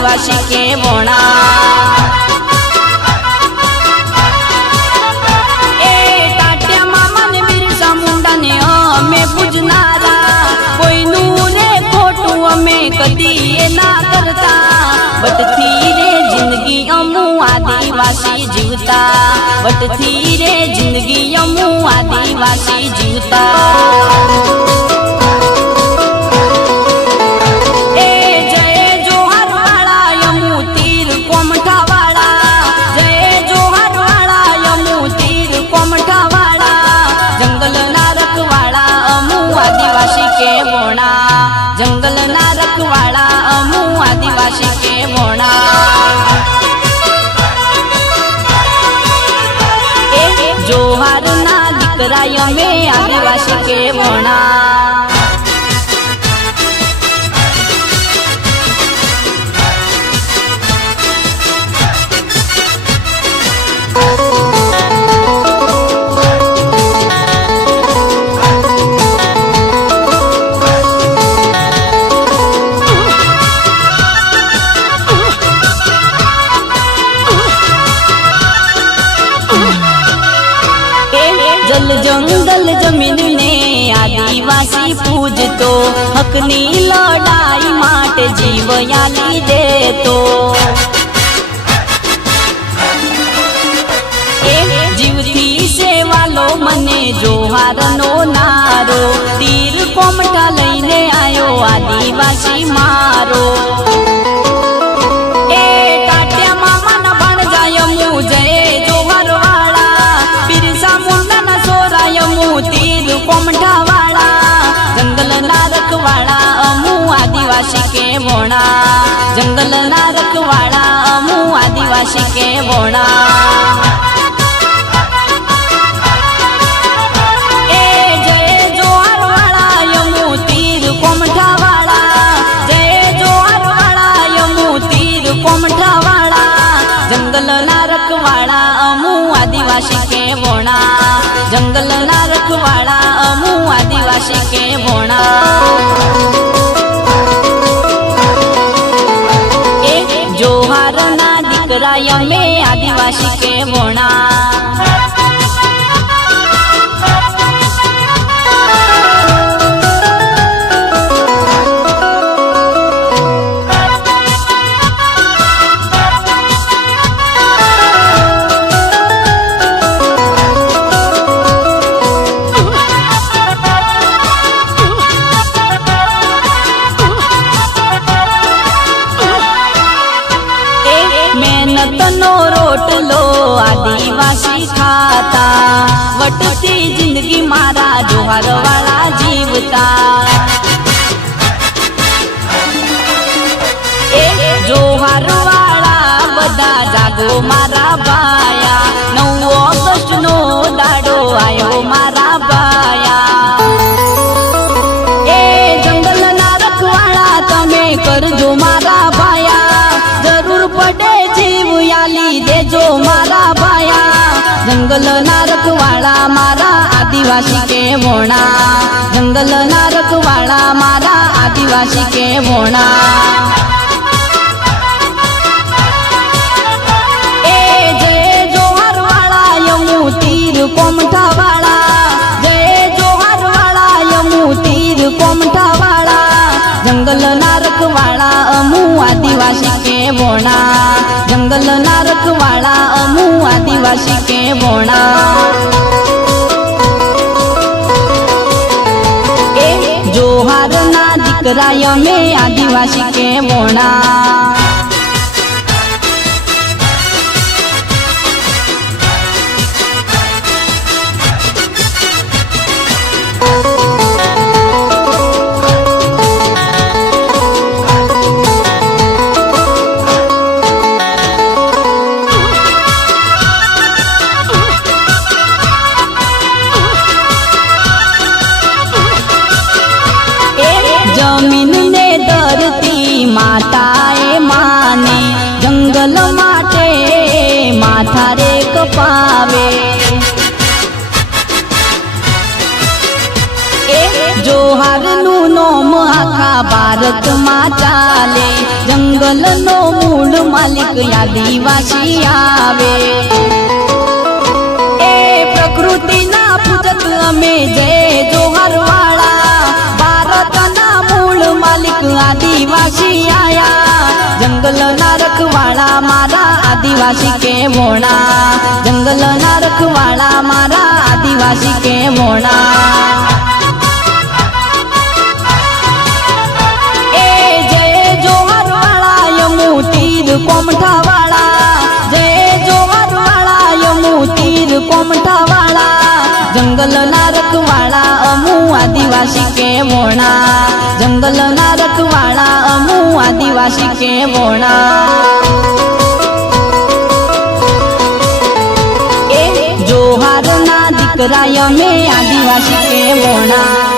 आदिवासी के वोणा। ए टाट्या मामा ने बिरसा मुंडा ने अमे पूजनारा, कोईनु ने खोटू अमे कदी ए ना करता। बटथी रे जिंदगी अमू आदिवासी जीवता, बटथी रे जिंदगी अमू आदिवासी जीवता। जंगल ना रखवाड़ा अमू आदिवासी के वोणा। जोहार ना दीकरा यमे आदिवासी के वोणा। जल जंगल जमीन ने आदिवासी पूजतो, हकनी लड़ाई माटे जीव याली देतो। जीवथी सेवालो मने जोहार नो नारो, तीर कोमटा लईने आयो आदिवासी मारो। कोमठावाड़ा जंगल ना रखवाड़ा अमू आदिवासी के वोणा। जंगल ना रखवाड़ा अमू आदिवासी के वोणा। ए जय जोहार वाड़ा यमू तीर कोमठावाड़ा, जय जोहार वाड़ा यमू तीर कोमठावाड़ा। जंगल ना रखवाड़ा अमू आदिवासी के वोणा। जंगल ना रखवाड़ा अमू आदिवासी के वोणा। जोहार ना दीकरा यमे आदिवासी के वोणा। मेहनतनो रोटलो आदिवासी खाता, वटती जिंदगी मारा जोहार वाला जीवता। जोहार वाला बदा जागो मारा बाया, 9 ऑगस्ट नो दाड़ो आयो मारा बाया। जंगल ना रखवाड़ा तमे करजो मारा बाया, जरूर पड़े जीव याली देजो मारा बाया। जंगल ना रखवाड़ा मारा आदिवासी के वोणा। जंगल ना रखवाड़ा मारा आदिवासी के वोणा। जय जोहार वाड़ा यमू तीर कोमठावाड़ा, जय जोहार वाड़ा यमू तीर कोमठावाड़ा। जंगल ना रखवाड़ा अमू आदिवासी के वोणा। जंगल ना रखवाड़ा अमू आदिवासी के वोणा। जोहार ना दीकरा यमे आदिवासी के वोणा। जमीन ने धरती माताए माने, जंगल माटे माथा रे कपावे। जोहार नु नोम आखा भारत मा चाले, जंगल જંગલનો મૂળ માલિક આદિવાસી આવે એ પ્રકૃતિના પૂજક અમે જય જોહર વાળા ભારતના મૂળ માલિક આદિવાસી આયા જંગલના રખવાળા મારા આદિવાસી કેવોણા જંગલના રખવાળા મારા આદિવાસી કેવોણા એ જય જોહર વાળા યમુ તીર કોમઠા વાળા જય જોહર વાળા યમુ તીર કોમઠા વાળા જંગલના રખવાળા અમુ આદિવાસી કેવોણા જંગલના રખવાળા અમુ આદિવાસી કેવોણા એ જોહારના દીકરા અમે આદિવાસી કેવોણા